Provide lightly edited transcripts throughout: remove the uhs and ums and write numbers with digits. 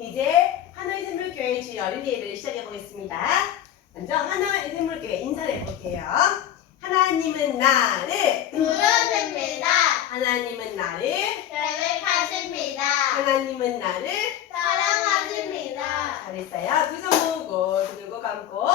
이제 하나의 샘물교회 주일 어린이 예배를 시작해 보겠습니다. 먼저 하나의 샘물교회 인사를 해볼게요. 하나님은 나를 부르십니다. 하나님은 나를 계획하십니다. 하나님은 나를 사랑하십니다. 잘했어요. 두 손 모으고 두 눈 감고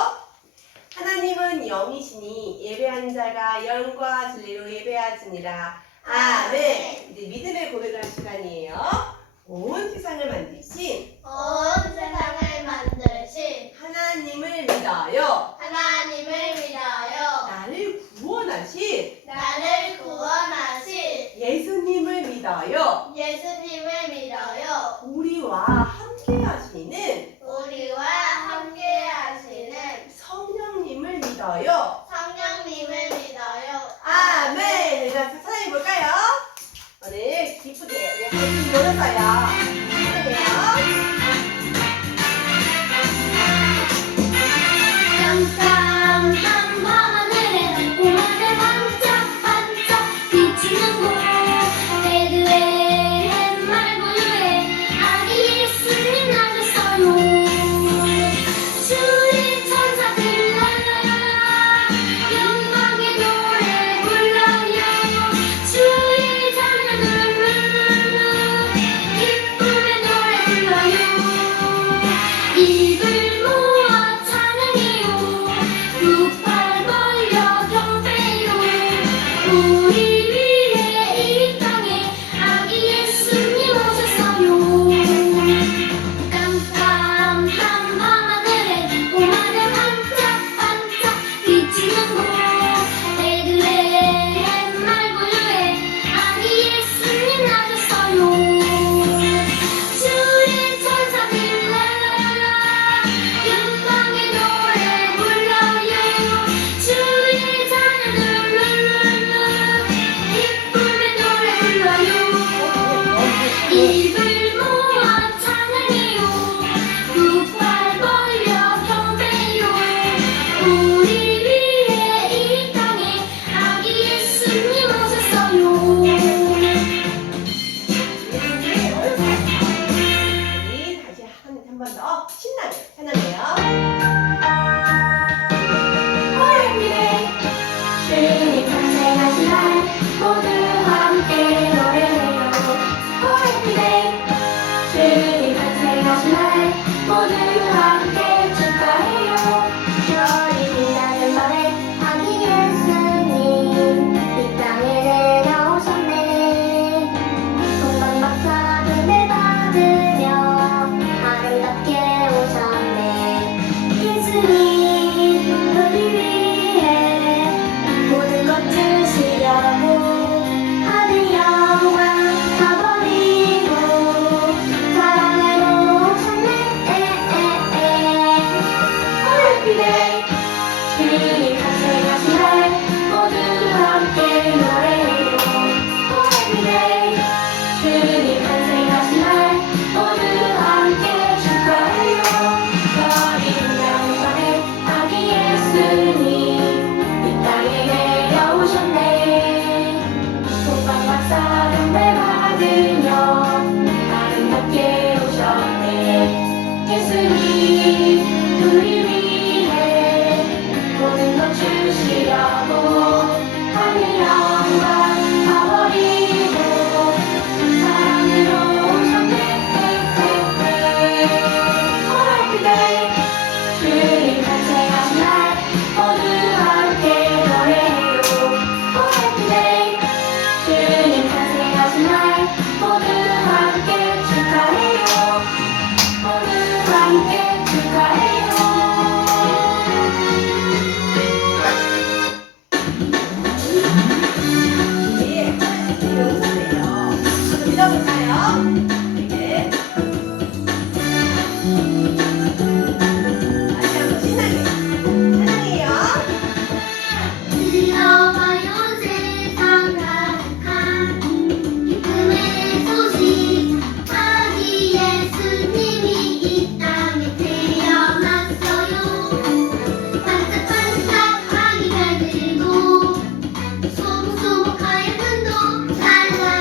하나님은 영이시니 예배하는 자가 영과 진리로 예배하시니라. 아멘. 이제 믿음의 고백을 할 시간이에요. 온 세상을 만드신 온 세상을 만드신 하나님을 믿어요. 하나님을 믿어요. 나를 구원하신 나를 구원하신 예수님을 믿어요. 예수님을 믿어요. 우리와 함께 하시는 우리와 함께 하시는 성령님을 믿어요. 성령님을 믿어요. 아멘. 자, 사랑해 볼까요? 오늘 기쁘게 우리 같이 모였어요. 깜깜한 밤하늘에 고마를 반짝반짝 비치는 곳 베들레헴 말구유에 아기 예수님 나셨어요. 주의 천사들 랄랄라 영광의 노래 불러요. 주의 자녀들 룰루루 기쁨의 노래 불러요. 입을 모아 찬양해요. 두 팔 벌려 경배요. 우리 위해 이 땅에 아기 예수님 오셨어요. 깜깜한 밤하늘에 고마를 반짝반짝 비치는 곳 베들레헴 말구유에 아기 예수님 나셨어요. 주의 천사들 랄랄라 영광의 노래 불러요. 주의 자녀들 룰루루 기쁨의 노래 불러요. 입을 모아 찬양해요. 두 팔 벌려 경배요. 우리 위해 이 땅에 아기 예수님 오셨어요. 우리 다시 한 번 더 신나게 찬양해요. 주님 탄생하신 날 모두 함께 노래해요. Happy 주님 탄생하신 날 모두 함께 축하해요. 별이 빛나는 밤에 아기 예수님 이 땅에 내려오셨네. 동방박사금을 받으며 아름답게 오셨네. 예수님 우리 위해 모든 것 주시려고 하늘 영광 다 버리고 사랑으로 오셨네. Happy day 주님 탄생하신 날 모두 함께 노래해요. Happy day 주님 탄생하신 날 모두 함께 축하해요. 별이 빛나는 밤에 아기 예수님 이 땅에 내려오셨네. 동방박사금을 받으며 아름답게 오셨네. 예수님 우리 위해 모든 것 주시려고 하늘 영광 다 버리고 사랑으로 오셨네. Happy day 주님 탄생하신 날 모두 함께 노래해요. Happy day 주님 탄생하신 날 모두 함께 축하해요. 모두 함께 축하해요. 예, 하나님의 용서돼요. 믿어볼까요? 이렇게 다시 한번 신나게 찬양해요. 들려봐요 세상 가득한 기쁨의 소식. 아기 예수님이 이 땅에 태어났어요. 반짝반짝 아기 잘 들고 소목소목 하얀 눈도 랄랄라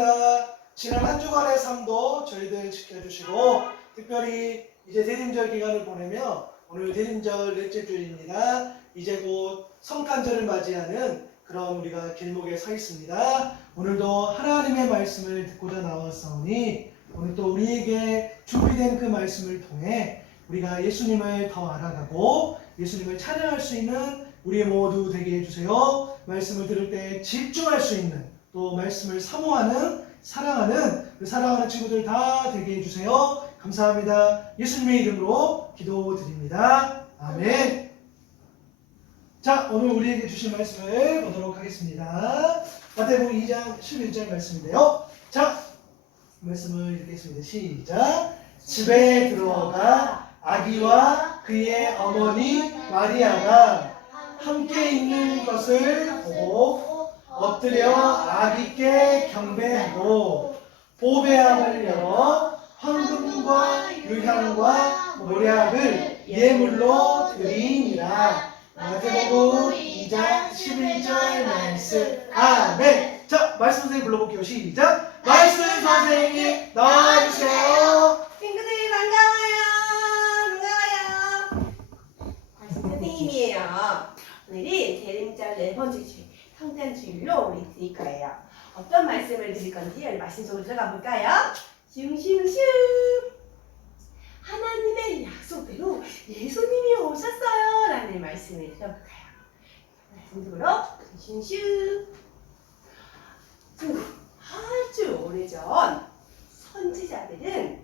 감사합니다. 지난 한 주간의 삶도 저희들 지켜주시고 특별히 이제 대림절 기간을 보내며 오늘 대림절 넷째 주일입니다. 이제 곧 성탄절을 맞이하는 그런 우리가 길목에 서 있습니다. 오늘도 하나님의 말씀을 듣고자 나왔사오니 오늘 또 우리에게 준비된 그 말씀을 통해 우리가 예수님을 더 알아가고 예수님을 찬양할 수 있는 우리 모두 되게 해주세요. 말씀을 들을 때 집중할 수 있는 또 말씀을 사모하는 사랑하는 그 사랑하는 친구들 다 되게 해주세요. 감사합니다. 예수님의 이름으로 기도드립니다. 아멘. 자, 오늘 우리에게 주신 말씀을 보도록 하겠습니다. 마태복음 2장 11절 말씀인데요. 자, 말씀을 읽겠습니다. 시작. 집에 들어가 아기와 그의 어머니 마리아가 함께 있는 것을 보고 엎드려 아기께 경배하고 보배함을 열어 황금과 유향과 모략을 예물로 드리니라. 마태복음 2장 11절 말씀. 아멘. 자, 말씀 선생님 불러볼게요. 시작. 말씀 선생님 나와주세요. 친구들 반가워요. 말씀 선생님이에요. 오늘은 대림절 네 번째 주일 성탄주일로 우리 드릴 거예요. 어떤 말씀을 드릴 건지 우리 말씀 속으로 들어가 볼까요? 슝슝슝. 하나님의 약속대로 예수님이 오셨어요 라는 말씀을 들어볼까요? 말씀 속으로 슝슝. 아주 오래전 선지자들은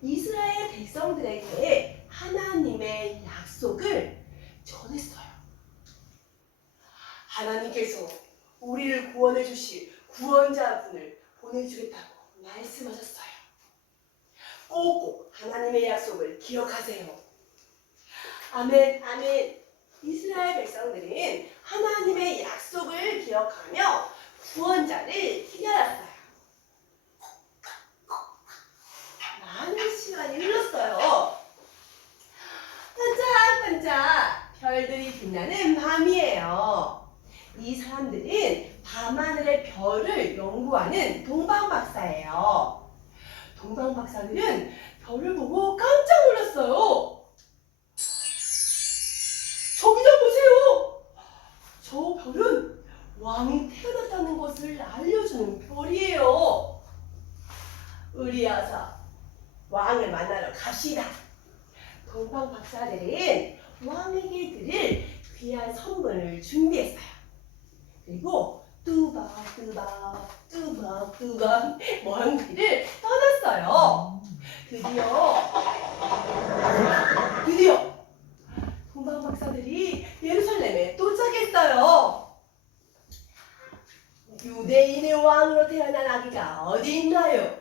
이스라엘 백성들에게 하나님의 약속을 전했어요. 하나님께서 우리를 구원해 주실 구원자분을 보내주겠다고 말씀하셨어요. 꼭꼭 하나님의 약속을 기억하세요. 아멘, 아멘. 이스라엘 백성들은 하나님의 약속을 기억하며 구원자를 기다렸어요. 많은 시간이 흘렀어요. 반짝반짝 별들이 빛나는 밤이에요. 이 사람들은 밤하늘의 별을 연구하는 동방박사예요. 동방박사들은 별을 보고 깜짝 놀랐어요. 저기 좀 보세요. 저 별은 왕이 태어났다는 것을 알려주는 별이에요. 의리여서 왕을 만나러 갑시다. 동방박사들은 왕에게 드릴 귀한 선물을 준비했어요. 그리고 뚜벅뚜벅 먼 길을 떠났어요. 드디어 동방박사들이 예루살렘에 도착했어요. 유대인의 왕으로 태어난 아기가 어디 있나요?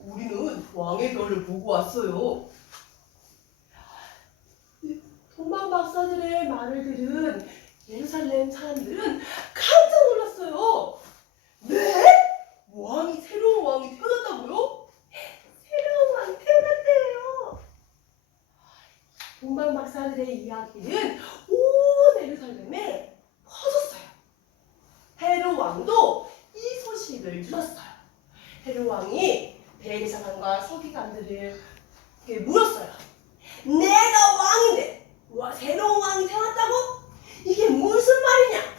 우리는 왕의 별을 보고 왔어요. 동방박사들의 말을 들은 예루살렘 사람들은 깜짝 놀랐어요. 네? 새로운 왕이 태어났다고요? 새로운 왕이 태어났대요. 동방박사들의 이야기는 온 예루살렘에 퍼졌어요. 헤롯 왕도 이 소식을 들었어요. 헤롯 왕이 대제사장과 서기관들을 물었어요. 내가 왕인데 새로운 왕이 태어났다고? 이게 무슨 말이냐?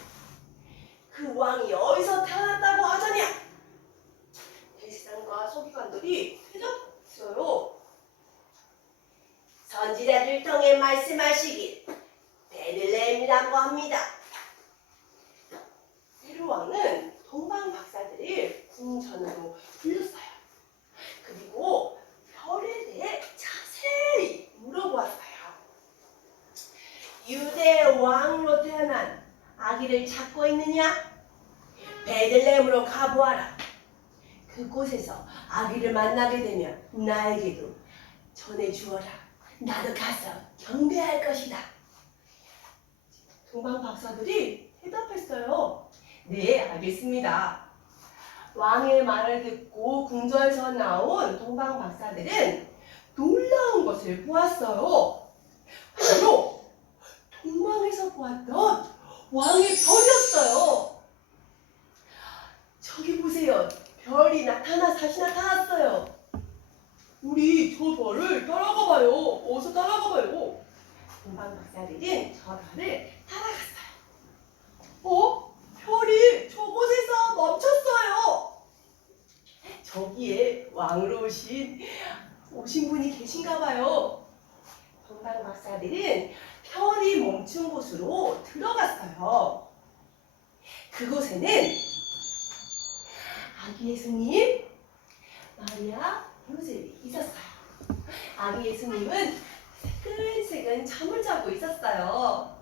그 왕이 어디서 태어났다고 하더냐? 대제사장과 서기관들이 대답했어요. 선지자들 통해 말씀하시길 베들레헴이라고 합니다. 헤롯 왕은 동방박사들을 궁전으로 불렀어요. 그리고 별에 대해 자세히 물어보았어요. 유대 왕으로 태어난 아기를 찾고 있느냐? 베들레헴으로 가보아라. 그곳에서 아기를 만나게 되면 나에게도 전해주어라. 나도 가서 경배할 것이다. 동방박사들이 대답했어요. 네, 알겠습니다. 왕의 말을 듣고 궁전에서 나온 동방박사들은 놀라운 것을 보았어요. 바로 동방에서 보았던 왕의 별이었어요. 저기 보세요. 별이 다시 나타났어요. 우리 저 별을 따라가봐요. 어서 따라가봐요. 동방 박사들은 저 별을 따라갔어요. 별이 저곳에서 멈췄어요. 저기에 왕으로 오신 분이 계신가 봐요. 동방 박사들은 별이 멈춘 곳으로 들어갔어요. 그곳에는 아기 예수님, 마리아, 요셉이 있었어요. 아기 예수님은 새근새근 잠을 자고 있었어요.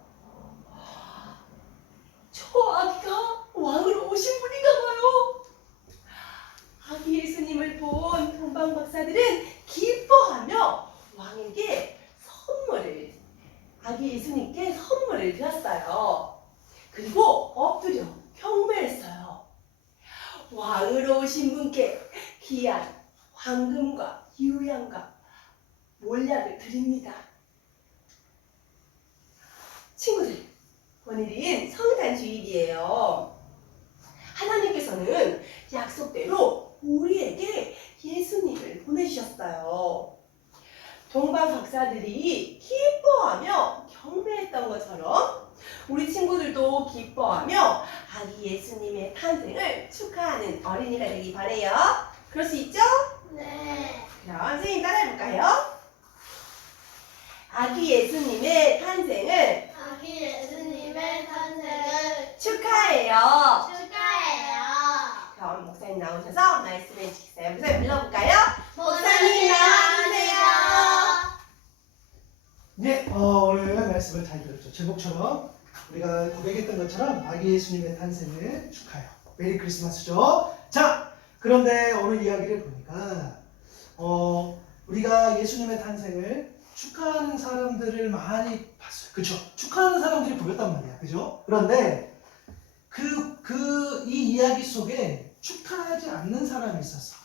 저 아기가 왕으로 오신 분인가 봐요. 아기 예수님을 본 동방 박사들은 기뻐하며 왕에게 아기 예수님께 선물을 드렸어요. 그리고 엎드려 경배했어요. 왕으로 오신 분께 귀한 황금과 유향과 몰약을 드립니다. 친구들, 오늘은 성탄 주일이에요. 하나님께서는 약속대로 우리에게 예수님을 보내주셨어요. 동방 박사들이 기뻐하며 경배했던 것처럼 우리 친구들도 기뻐하며 아기 예수님의 탄생을 축하하는 어린이가 되기 바래요. 그럴 수 있죠? 네. 그럼 선생님 따라해볼까요? 아기 예수님의 탄생을 아기 예수님의 탄생을 축하해요. 축하해요. 그럼 목사님 나오셔서 말씀해 주세요. 목사님 불러볼까요? 목사님 나와주세요. 네, 오늘 말씀을 잘 들었죠. 제목처럼 우리가 고백했던 것처럼 아기 예수님의 탄생을 축하해요. 메리 크리스마스죠. 자, 그런데 오늘 이야기를 보니까 우리가 예수님의 탄생을 축하하는 사람들을 많이 봤어요. 그렇죠? 축하하는 사람들이 보였단 말이야. 그죠? 그런데 이 이야기 속에 축하하지 않는 사람이 있었어.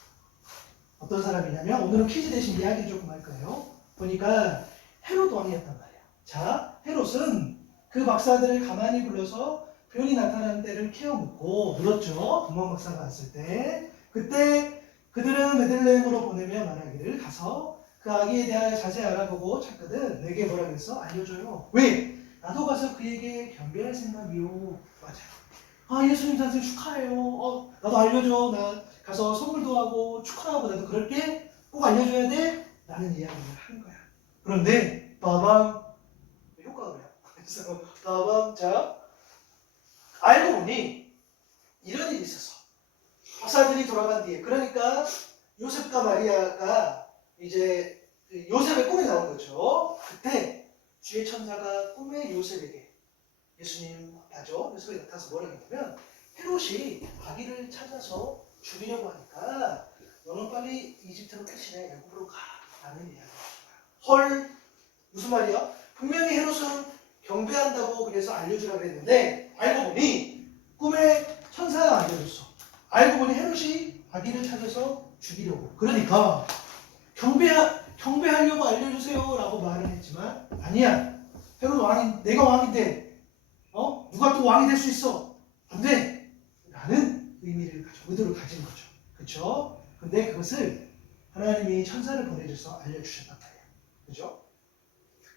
어떤 사람이냐면 오늘은 퀴즈 대신 이야기를 조금 할 거예요. 보니까 헤롯 왕이었단 말이야. 자, 헤롯은 그 박사들을 가만히 불러서 별이 나타나는 때를 키워묻고 물었죠. 동방 박사가 왔을 때. 그때 그들은 베들레헴으로 보내며 말하기를 가서 그 아기에 대하여 자세히 알아보고 찾거든 내게 뭐라 그랬어? 알려줘요. 왜? 나도 가서 그에게 경배할 생각이요. 맞아요. 예수님 탄생 축하해요. 나도 알려줘. 나 가서 선물도 하고 축하하고 나도 그럴게. 꼭 알려줘야 돼. 라는 이야기를 한 거야. 그런데 빠밤, 효과가 그래요. 그래서 빠밤, 자, 알고 보니 이런 일이 있었어. 박사들이 돌아간 뒤에, 그러니까 요셉과 마리아가 이제 요셉의 꿈에 나온 거죠. 그때 주의 천사가 꿈에 요셉에게, 예수님 봐죠. 요셉에 나타나서 뭐라고 했냐면 헤롯이 아기를 찾아서 죽이려고 하니까 너는 빨리 이집트로 대신해 애굽으로 가라는 이야기를 했어요. 헐, 무슨 말이야? 분명히 헤롯은 경배한다고 그래서 알려주라고 했는데 알고 보니 꿈에 천사가 알려줬어. 알고 보니 헤롯이 아기를 찾아서 죽이려고. 그러니까 경배하려고 알려주세요 라고 말을 했지만 아니야. 헤롯 왕이, 내가 왕인데 누가 또 왕이 될 수 있어? 안 돼! 라는 의도를 가진 거죠. 그쵸? 근데 그것을 하나님이 천사를 보내줘서 알려주셨단 말이에요. 그죠?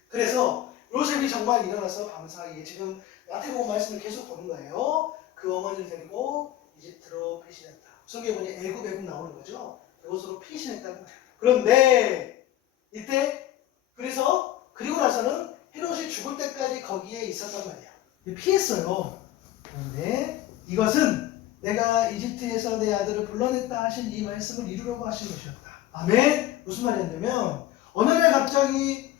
그래서 요셉이 정말 일어나서 밤사이에 지금 마태복음 말씀을 계속 보는 거예요. 그 어머니를 데리고 이집트로 피신했다. 성경에 보니 애굽 나오는 거죠. 그곳으로 피신했다는 거예요. 그런데 이때 그리고 나서는 헤롯이 죽을 때까지 거기에 있었단 말이야. 피했어요. 그런데 이것은 내가 이집트에서 내 아들을 불러냈다 하신 이 말씀을 이루려고 하신 것이었다. 아멘. 무슨 말이었냐면 어느 날 갑자기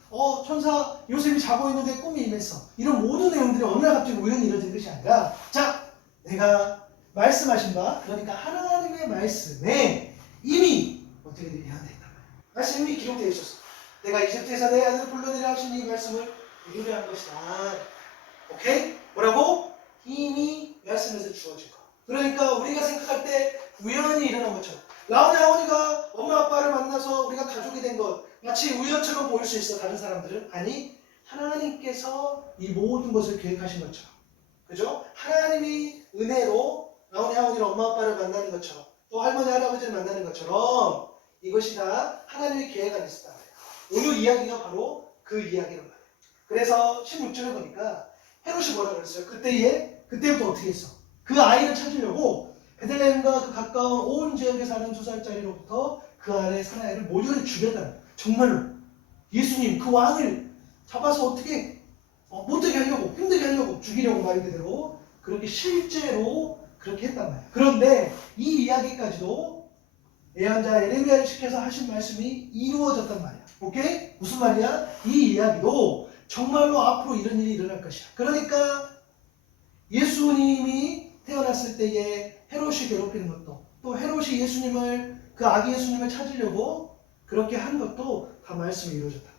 천사 요셉이 자고 있는데 꿈이 임했어. 이런 모든 내용들이 어느 날 갑자기 우연히 이루어진 것이 아니라 자, 내가 말씀하신 바, 그러니까 하나님의 말씀에 이미 어떻게 예언되어 있단 말이야. 말씀이 이미 기록되어 있었어. 내가 이집트에서 내 아들을 불러내려 하신 이 말씀을 이루려 한 것이다. 오케이? 뭐라고? 이미 말씀에서 주어진 거. 그러니까 우리가 생각할 때 우연히 일어난 것처럼 라온의 아버지가 엄마 아빠를 만나서 우리가 가족이 된 것 마치 우연처럼 보일 수 있어. 다른 사람들은 아니, 하나님께서 이 모든 것을 계획하신 것처럼, 그죠? 하나님이 은혜로 라온의 아버지랑 엄마 아빠를 만나는 것처럼, 또 할머니 할아버지를 만나는 것처럼 이것이 다 하나님의 계획 안에 있었다. 오늘 이야기가 바로 그 이야기란 말이에요. 그래서 16절에 보니까 헤롯이 뭐라 그랬어요? 그때부터 어떻게 했어? 그 아이를 찾으려고 베들레헴과 그 가까운 온 지역에 사는 2살짜리로부터 그 안에 사는 아이를 모조리 죽였다는 거예요. 정말로 예수님 그 왕을 잡아서 어떻게 못되게 하려고, 힘들게 하려고, 죽이려고 말 그대로 그렇게 실제로 그렇게 했단 말이에요. 그런데 이 이야기까지도 예언자 예레미야를 시켜서 하신 말씀이 이루어졌단 말이야. 오케이? 무슨 말이야? 이 이야기도 정말로 앞으로 이런 일이 일어날 것이야. 그러니까 예수님이 태어났을 때에 헤롯이 괴롭히는 것도, 또 헤롯이 예수님을, 그 아기 예수님을 찾으려고 그렇게 한 것도 다 말씀이 이루어졌다.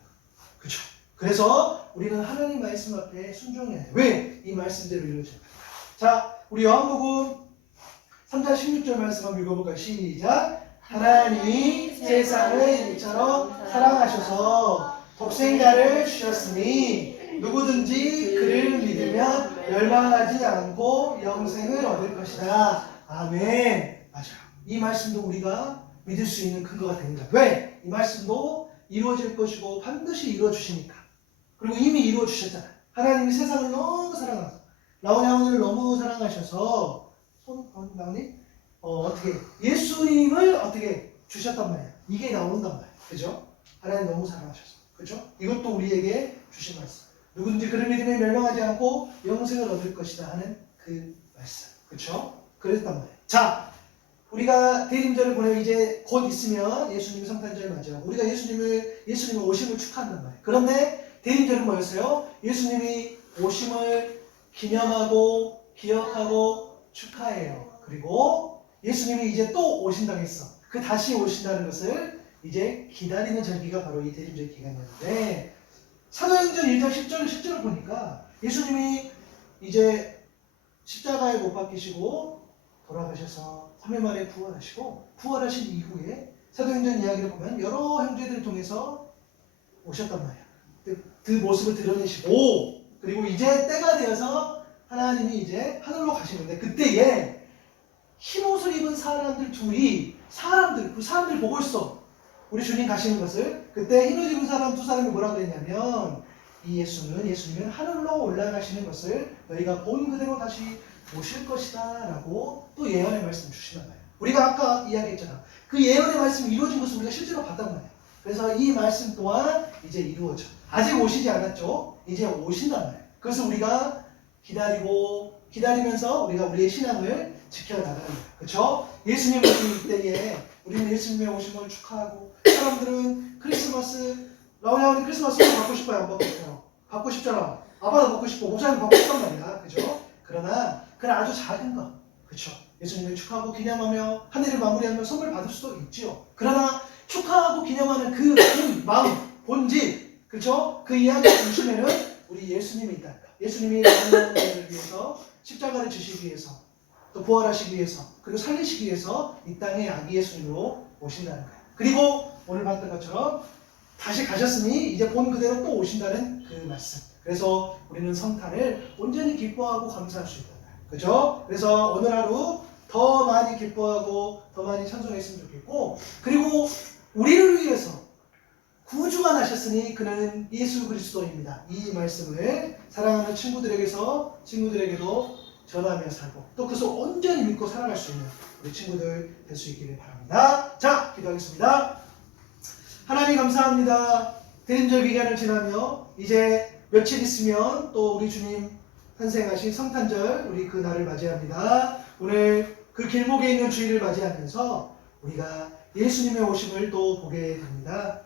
그렇죠? 그래서 우리는 하나님 말씀 앞에 순종해야 해. 왜? 이 말씀대로 이루어진다. 자, 우리 요한복음 3장 16절 말씀 한번 읽어볼까요? 시작. 하나님이 세상을 이처럼 사랑하셔서 독생자를 주셨으니 누구든지 그를 믿으면 멸망하지 않고 영생을 얻을 것이다. 아멘. 맞아요. 이 말씀도 우리가 믿을 수 있는 근거가 됩니다. 왜? 이 말씀도 이루어질 것이고 반드시 이루어주시니까. 그리고 이미 이루어주셨잖아요. 하나님이 세상을 너무 사랑하셔서 라온이 아버지를 너무 사랑하셔서 라온이 어떻게 예수님을 어떻게 주셨단 말이에요. 이게 나온단 말이에요. 그죠? 하나님 너무 사랑하셔서. 그죠? 이것도 우리에게 주신 말씀. 누구든지 그를 믿으면 멸망하지 않고 영생을 얻을 것이다 하는 그 말씀. 그렇죠? 그랬단 말이에요. 자, 우리가 대림절을 보내고 이제 곧 있으면 예수님의 성탄절 맞이하고 우리가 예수님의 오심을 축하한단 말이에요. 그런데 대림절은 뭐였어요? 예수님이 오심을 기념하고 기억하고 축하해요. 그리고 예수님이 이제 또 오신다고 했어. 그 다시 오신다는 것을 이제 기다리는 절기가 바로 이 대림절 기간이었는데, 사도행전 1장 10절을 보니까 예수님이 이제 십자가에 못 박히시고 돌아가셔서 3일 만에 부활하신 이후에 사도행전 이야기를 보면 여러 형제들을 통해서 오셨단 말이야. 그 모습을 드러내시고, 그리고 이제 때가 되어서 하나님이 이제 하늘로 가시는데, 그때에 흰옷을 입은 사람들 둘이 그 사람들 보고 있어. 우리 주님 가시는 것을. 그때 흰옷 입은 사람 두 사람이 뭐라고 했냐면, 이 예수님은 하늘로 올라가시는 것을 너희가 본 그대로 다시 오실 것이다 라고 또 예언의 말씀 주시단 말이에요. 우리가 아까 이야기했잖아. 그 예언의 말씀이 이루어진 것을 우리가 실제로 봤단 말이에요. 그래서 이 말씀 또한 이제 이루어져. 아직 오시지 않았죠. 이제 오신단 말이에요. 그래서 우리가 기다리면서 우리가 우리의 신앙을 지켜나가는 거예요. 그렇죠? 예수님 오실 때에 우리는 예수님의 오심을 축하하고, 사람들은 라온이 크리스마스 선물 받고 싶어요? 안 받고 싶어요? 받고 싶잖아. 아빠도 받고 싶고 목사님 받고 싶단 말이야. 그죠? 그러나 그건 아주 작은 거. 그렇죠? 예수님을 축하하고 기념하며 한 해를 마무리하며 선물 받을 수도 있지요. 그러나 축하하고 기념하는 그 마음, 본질, 그렇죠? 그 이야기 중심에는 우리 예수님이 있다. 예수님이 나를 위해서 십자가를 지시기 위해서, 또 부활하시기 위해서, 그리고 살리시기 위해서 이 땅에 아기 예수님으로 오신다는 거예요. 그리고 오늘 봤던 것처럼 다시 가셨으니 이제 본 그대로 또 오신다는 그 말씀. 그래서 우리는 성탄을 온전히 기뻐하고 감사할 수 있다. 그죠? 그래서 오늘 하루 더 많이 기뻐하고 더 많이 찬송했으면 좋겠고, 그리고 우리를 위해서 구주가 나셨으니 그는 예수 그리스도입니다. 이 말씀을 사랑하는 친구들에게도 전하며 살고, 또 그것을 온전히 믿고 살아갈 수 있는 우리 친구들 될 수 있기를 바랍니다. 자, 기도하겠습니다. 하나님 감사합니다. 대림절 기간을 지나며 이제 며칠 있으면 또 우리 주님 탄생하신 성탄절, 우리 그 날을 맞이합니다. 오늘 그 길목에 있는 주일을 맞이하면서 우리가 예수님의 오심을 또 보게 됩니다.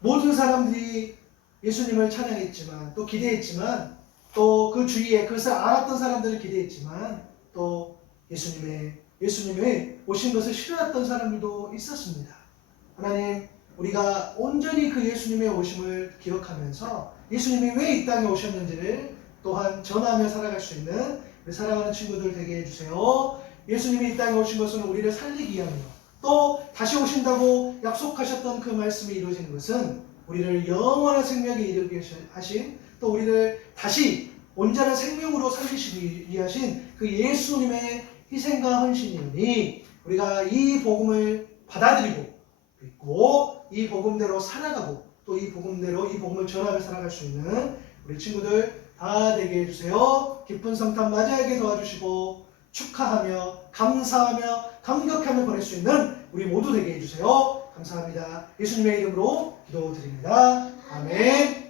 모든 사람들이 예수님을 찬양했지만, 또 기대했지만, 또 그 주위에 그것을 알았던 사람들을 기대했지만, 또 예수님의 오신 것을 싫어했던 사람들도 있었습니다. 하나님, 우리가 온전히 그 예수님의 오심을 기억하면서 예수님이 왜 이 땅에 오셨는지를 또한 전하며 살아갈 수 있는 우리 사랑하는 친구들 되게 해주세요. 예수님이 이 땅에 오신 것은 우리를 살리기 위함이요, 또 다시 오신다고 약속하셨던 그 말씀이 이루어지는 것은 우리를 영원한 생명에 이르게 하신, 또 우리를 다시 온전한 생명으로 살리시기 위하신 그 예수님의 희생과 헌신이니 우리가 이 복음을 받아들이고 믿고 이 복음대로 살아가고 또 이 복음대로 이 복음을 전하며 살아갈 수 있는 우리 친구들 다 되게 해주세요. 기쁜 성탄 맞이하게 도와주시고 축하하며 감사하며 감격하며 보낼 수 있는 우리 모두 되게 해주세요. 감사합니다. 예수님의 이름으로 기도드립니다. 아멘.